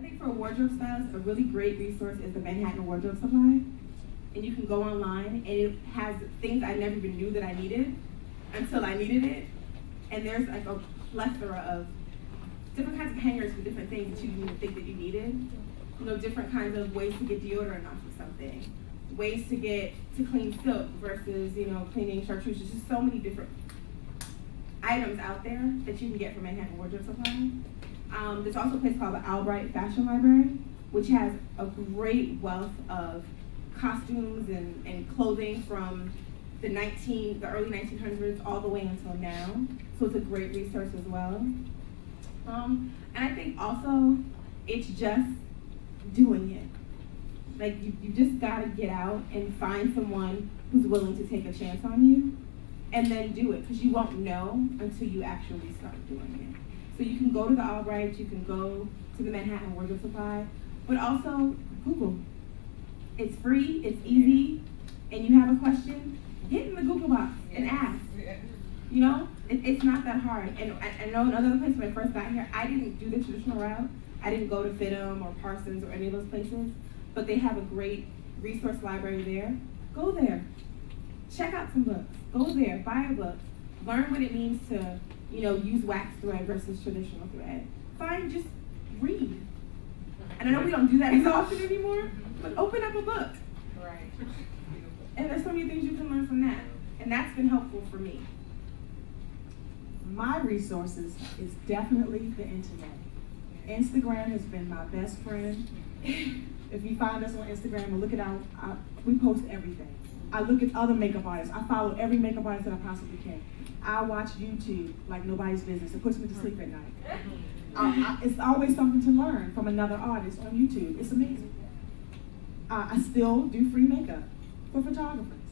I think for a wardrobe stylist, a really great resource is the Manhattan Wardrobe Supply. And you can go online, and it has things I never even knew that I needed until I needed it. And there's like a plethora of different kinds of hangers for different things that you didn't even think that you needed. You know, different kinds of ways to get deodorant off of something, ways to clean silk versus, you know, cleaning chartreuse. There's just so many different items out there that you can get from Manhattan Wardrobe Supply. There's also a place called the Albright Fashion Library, which has a great wealth of costumes and clothing from the early 1900s all the way until now. So it's a great resource as well. And I think also it's just doing it. Like you just gotta get out and find someone who's willing to take a chance on you and then do it, because you won't know until you actually start doing it. So you can go to the Albright, you can go to the Manhattan Wardrobe Supply, but also Google. It's free, it's easy, and you have a question, get in the Google box and ask. You know, it's not that hard. And I know another place when I first got here, I didn't do the traditional route. I didn't go to FITM or Parsons or any of those places, but they have a great resource library there. Go there, check out some books. Go there, buy a book, learn what it means to, you know, use wax thread versus traditional thread. Just read. And I know we don't do that as often anymore, but open up a book. Right. And there's so many things you can learn from that. And that's been helpful for me. My resources is definitely the internet. Instagram has been my best friend. If you find us on Instagram and look it out, we post everything. I look at other makeup artists. I follow every makeup artist that I possibly can. I watch YouTube like nobody's business. It puts me to sleep at night. It's always something to learn from another artist on YouTube. It's amazing. I still do free makeup for photographers,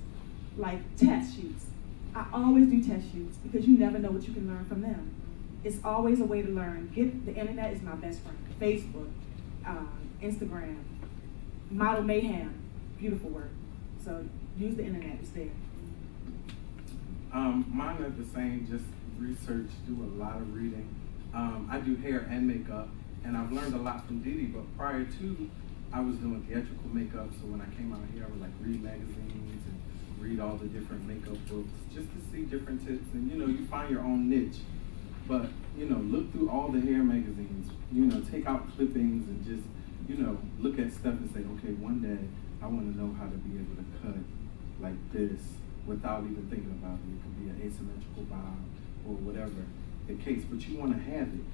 like test shoots. I always do test shoots because you never know what you can learn from them. It's always a way to learn. The internet is my best friend. Facebook, Instagram, Model Mayhem, beautiful work. So use the internet, it's there. Mine are the same, just research, do a lot of reading. I do hair and makeup, and I've learned a lot from Dee Dee, but prior to, I was doing theatrical makeup, so when I came out here, I would like read magazines and read all the different makeup books, just to see different tips, and you know, you find your own niche. But, you know, look through all the hair magazines, you know, take out clippings and just, you know, look at stuff and say, okay, one day, I want to know how to be able to cut like this without even thinking about it. It could be an asymmetrical bob or whatever the case, but you want to have it.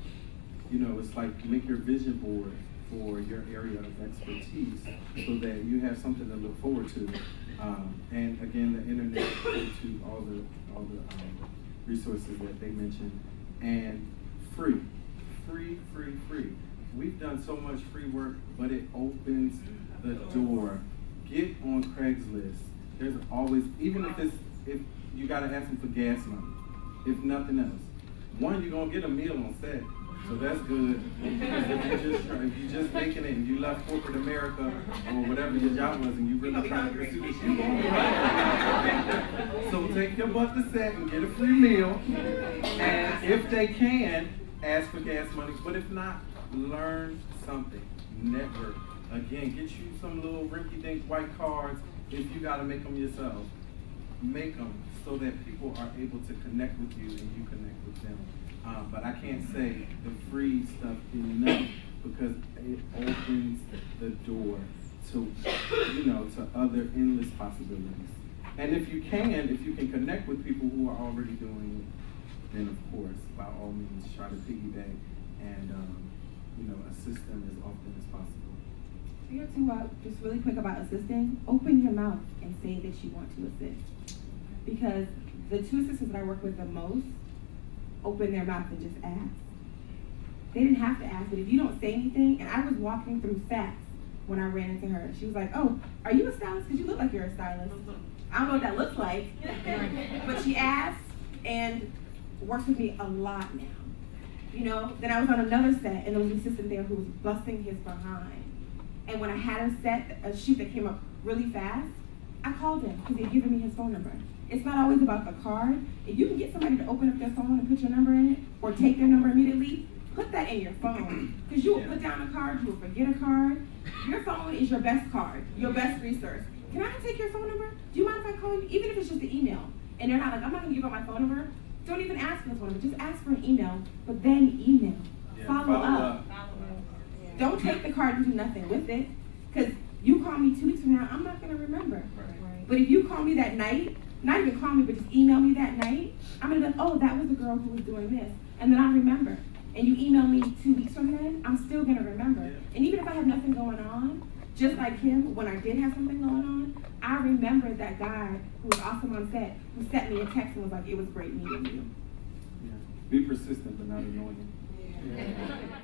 You know, it's like make your vision board for your area of expertise so that you have something to look forward to. And again, the internet, to all the resources that they mentioned, and free. We've done so much free work, but it opens the door. Get on Craigslist. There's always, even if you gotta ask them for gas money, if nothing else. One, you're gonna get a meal on set, so that's good. If you're just making it and you left corporate America or whatever your job was and you really trying to pursue this, you're gonna be hungry. So take your butt to set and get a free meal, and if they can, ask for gas money. But if not, learn something. Network. Again, get you some little rinky-dink white cards. If you got to make them yourself, make them so that people are able to connect with you and you connect with them. But I can't say the free stuff enough because it opens the door to, you know, to other endless possibilities. And if you can connect with people who are already doing it, then of course, by all means, try to piggyback and, you know, assist them as often as possible. Here too, just really quick about assisting, open your mouth and say that you want to assist. Because the two assistants that I work with the most open their mouth and just ask. They didn't have to ask, but if you don't say anything, and I was walking through Saks when I ran into her. She was like, oh, are you a stylist? Because you look like you're a stylist. I don't know what that looks like, but she asked and works with me a lot now. You know, then I was on another set, and there was an assistant there who was busting his behind. And when I had a shoot that came up really fast, I called him because he had given me his phone number. It's not always about the card. If you can get somebody to open up their phone and put your number in it, or take their number immediately, put that in your phone. Because you will put down a card, you will forget a card. Your phone is your best card, your best resource. Can I take your phone number? Do you mind if I call you? Even if it's just an email. And they're not like, I'm not gonna give out my phone number. Don't even ask for the phone number, just ask for an email, but then email. Follow up. Don't take the card and do nothing with it. Because you call me 2 weeks from now, I'm not gonna remember. But if you call me that night, not even call me, but just email me that night, I'm gonna be like, oh, that was the girl who was doing this. And then I'll remember. And you email me 2 weeks from then, I'm still gonna remember. And even if I have nothing going on, just like him, when I did have something going on, I remembered that guy who was awesome on set, who sent me a text and was like, it was great meeting you. Yeah. Be persistent but not annoying. Yeah.